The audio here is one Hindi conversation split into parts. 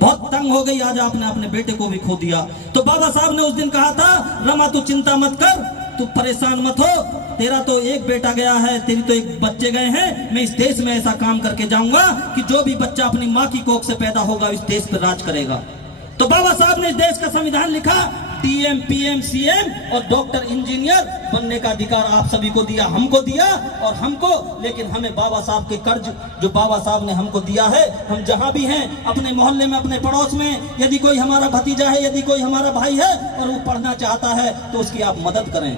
बहुत तंग हो गई, आज आपने अपने बेटे को भी खो दिया। तो बाबा साहब ने उस दिन कहा था, रमा तू चिंता मत कर, तू परेशान मत हो, तेरा तो एक बेटा गया है, तेरी तो एक बच्चे गए हैं। मैं इस देश में ऐसा काम करके जाऊंगा कि जो भी बच्चा अपनी माँ की कोख से पैदा होगा इस देश पर राज करेगा। तो बाबा साहब ने इस देश का संविधान लिखा, डीएम, पीएम, सीएम और डॉक्टर, इंजीनियर बनने का अधिकार आप सभी को दिया, हमको दिया और हमको। लेकिन हमें बाबा साहब के कर्ज जो बाबा साहब ने हमको दिया है, हम जहां भी हैं, अपने मोहल्ले में, अपने पड़ोस में, यदि कोई हमारा भतीजा है, यदि कोई हमारा भाई है और वो पढ़ना चाहता है तो उसकी आप मदद करें।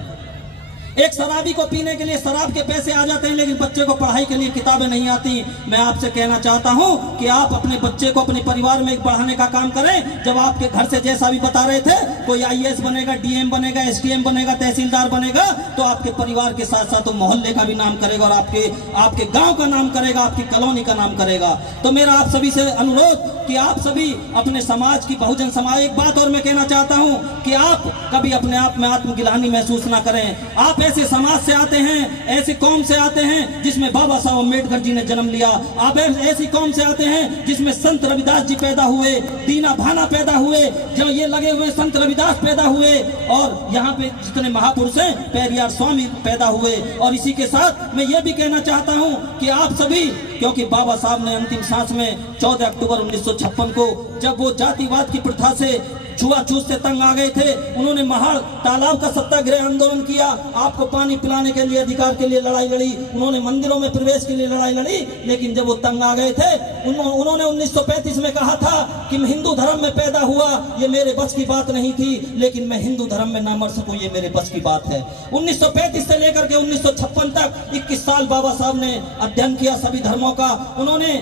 एक शराबी को पीने के लिए शराब के पैसे आ जाते हैं, लेकिन बच्चे को पढ़ाई के लिए किताबें नहीं आती। मैं आपसे कहना चाहता हूं कि आप अपने बच्चे को अपने परिवार में बढ़ाने का काम करें। जब आपके घर से जैसा भी बता रहे थे, कोई आईएएस बनेगा, डीएम बनेगा, एसडीएम बनेगा, तहसीलदार बनेगा, तो आपके परिवार के साथ साथ तो मोहल्ले का भी नाम करेगा और आपके गांव का नाम करेगा, आपकी कॉलोनी का नाम करेगा। तो मेरा आप सभी से अनुरोध कि आप सभी अपने समाज की, बहुजन समाज, एक बात और मैं कहना चाहता हूं कि आप कभी अपने आप में आत्मगिलानी महसूस ना करें। आप ऐसे समाज से आते हैं, ऐसी कौम से आते हैं जिसमें बाबा साहब अम्बेडकर जी ने जन्म लिया। आप ऐसी कौम से आते हैं जिसमें संत रविदास जी पैदा हुए, दीना भाना पैदा हुए, जो ये लगे हुए संत रविदास पैदा हुए, और यहाँ पे जितने महापुरुष हैं, पेरियार स्वामी पैदा हुए। और इसी के साथ मैं ये भी कहना चाहता हूँ कि आप सभी, क्योंकि बाबा साहब ने अंतिम सांस में 14 अक्टूबर 1956 को, जब वो जातिवाद की प्रथा से, छुआछूत से तंग आ गए थे, उन्होंने महाड़ तालाब का सत्याग्रह आंदोलन किया, आपको पानी पिलाने के लिए, अधिकार के लिए लड़ाई लड़ी, उन्होंने मंदिरों में प्रवेश के लिए लड़ाई लड़ी। लेकिन जब वो तंग आ गए थे, उन्होंने 1935 में कहा था कि मैं हिंदू धर्म में पैदा हुआ, ये मेरे बस की बात नहीं थी, लेकिन मैं हिंदू धर्म में ना मर सकूं, ये मेरे बस की बात है। 1935 से लेकर के 1956 तक 21 साल बाबा साहब ने अध्ययन किया सभी धर्मों का, उन्होंने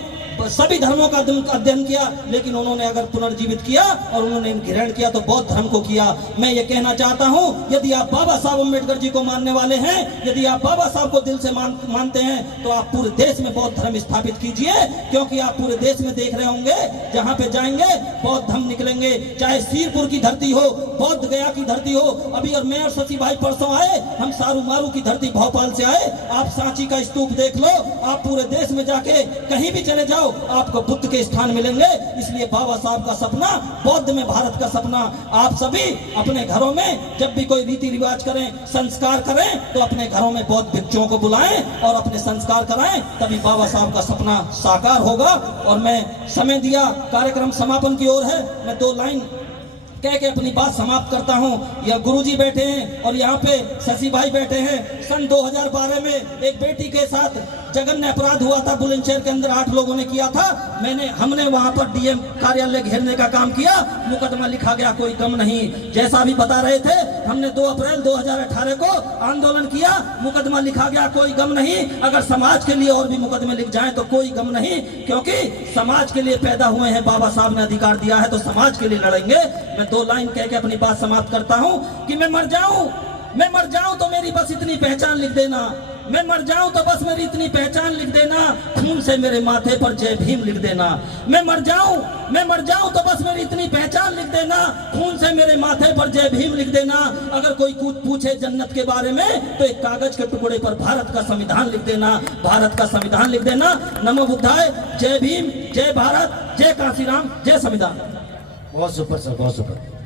सभी धर्मों का अध्ययन किया, लेकिन उन्होंने अगर पुनर्जीवित किया और उन्होंने ग्रहण किया तो बौद्ध धर्म को किया। मैं ये कहना चाहता हूं, यदि आप बाबा साहब अम्बेडकर जी को मानने वाले हैं, यदि आप बाबा साहब को दिल से मानते हैं, तो आप पूरे देश में बौद्ध धर्म स्थापित कीजिए, क्योंकि आप पूरे देश में देख रहे होंगे, जहां पे जाएंगे बौद्ध धर्म निकलेंगे। चाहे सीरपुर की धरती हो, बोध गया की धरती हो, अभी और मेयर शशि भाई परसों आए, हम सारू मारू की धरती भोपाल से आए, आप सांची का स्तूप देख लो, आप पूरे देश में जाके कहीं भी चले जाओ आपको बुद्ध के स्थान मिलेंगे। इसलिए बाबा साहब का सपना, बौद्ध में भारत का सपना, आप सभी अपने घरों में जब भी कोई रीति रिवाज करें, संस्कार करें, तो अपने घरों में बौद्ध भिक्षुओं को बुलाएं और अपने संस्कार कराएं, तभी बाबा साहब का सपना साकार होगा। और मैं समय दिया, कार्यक्रम समापन की ओर है, मैं 2 लाइन कह के अपनी बात समाप्त करता हूं। यह गुरुजी बैठे हैं और यहाँ पे शशि भाई बैठे हैं। सन 2012 में एक बेटी के साथ जघन्य अपराध हुआ था, बुलंदशहर के अंदर 8 लोगों ने किया था। हमने वहां पर डीएम कार्यालय घेरने का काम किया, मुकदमा लिखा गया, कोई गम नहीं। जैसा भी बता रहे थे, हमने 2 अप्रैल 2018 को आंदोलन किया, मुकदमा लिखा गया, कोई गम नहीं। अगर समाज के लिए और भी मुकदमे लिख जाए तो कोई गम नहीं, क्योंकि समाज के लिए पैदा हुए हैं, बाबा साहब ने अधिकार दिया है तो समाज के लिए लड़ेंगे। मैं 2 लाइन कह के अपनी बात समाप्त करता हूं कि मैं मर जाऊं तो मेरी बस इतनी पहचान लिख देना, मैं मर जाऊं तो बस मेरी इतनी पहचान लिख देना, खून से मेरे माथे पर जय भीम लिख देना। मैं मर जाऊं तो बस मेरी इतनी पहचान लिख देना, खून से मेरे माथे पर जय भीम लिख देना। अगर कोई कुछ पूछे जन्नत के बारे में तो एक कागज के टुकड़े पर भारत का संविधान लिख देना, भारत का संविधान लिख देना। नमो बुद्धाय, जय भीम, जय भारत, जय काशीराम, जय संविधान। बहुत सुपर सर, बहुत सुपर।